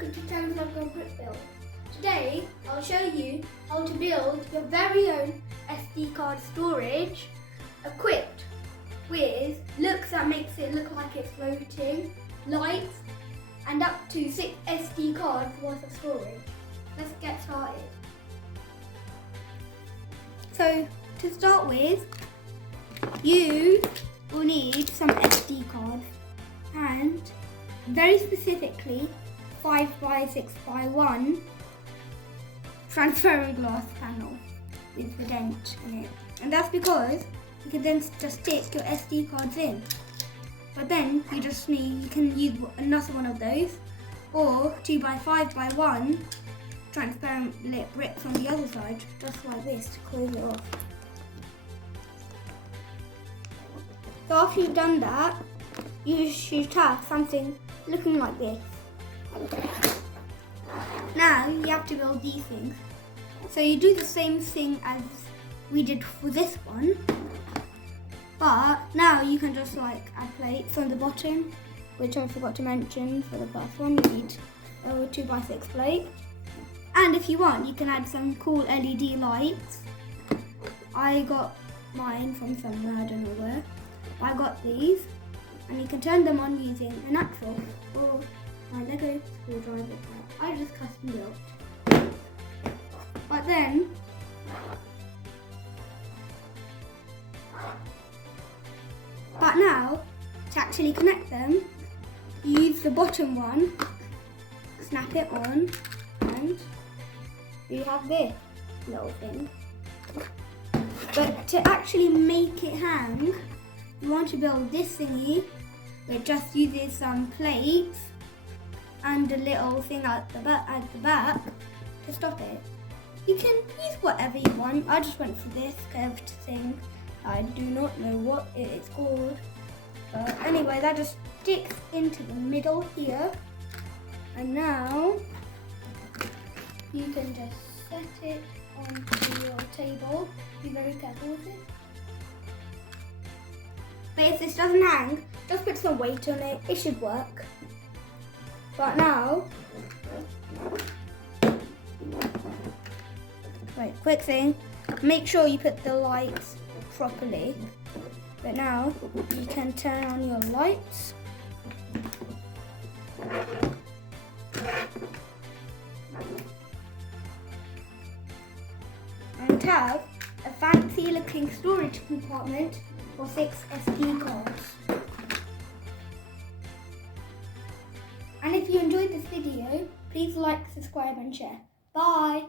welcome to Tales Like a Brick Build. Today I'll show you how to build your very own SD card storage equipped with looks that makes it look like it's floating, lights and up to 6 SD cards worth of storage. Let's get started. So to start with, you will need some SD cards and very specifically 5x6x1 transparent glass panel with the dent in it. And that's because you can then just stick your SD cards in. But then you can use another one of those, or 2x5x1 transparent lit bricks on the other side, just like this, to close it off. So after you've done that, you should have something looking like this. Now you have to build these things. So you do the same thing as we did for this one, but now you can just like add plates on the bottom, which I forgot to mention for the first one. You need a 2x6 plate, and if you want, you can add some cool LED lights. I got mine from somewhere, I don't know where. I got these, and you can turn them on using an axle or my Lego screwdriver. I just custom built. But then, now to actually connect them, you use the bottom one, snap it on, and you have this little thing. But to actually make it hang, you want to build this thingy, which just uses some plates and a little thing at the back to stop it. You can use whatever you want. I just went for this curved thing. I do not know what it is called. But anyway, that just sticks into the middle here. And now you can just set it onto your table. Be very careful with it. But if this doesn't hang, just put some weight on it. It should work. But now, wait, quick thing, make sure you put the lights properly. But now you can turn on your lights. And have a fancy looking storage compartment for 6 SD cards. And if you enjoyed this video, please like, subscribe and share. Bye!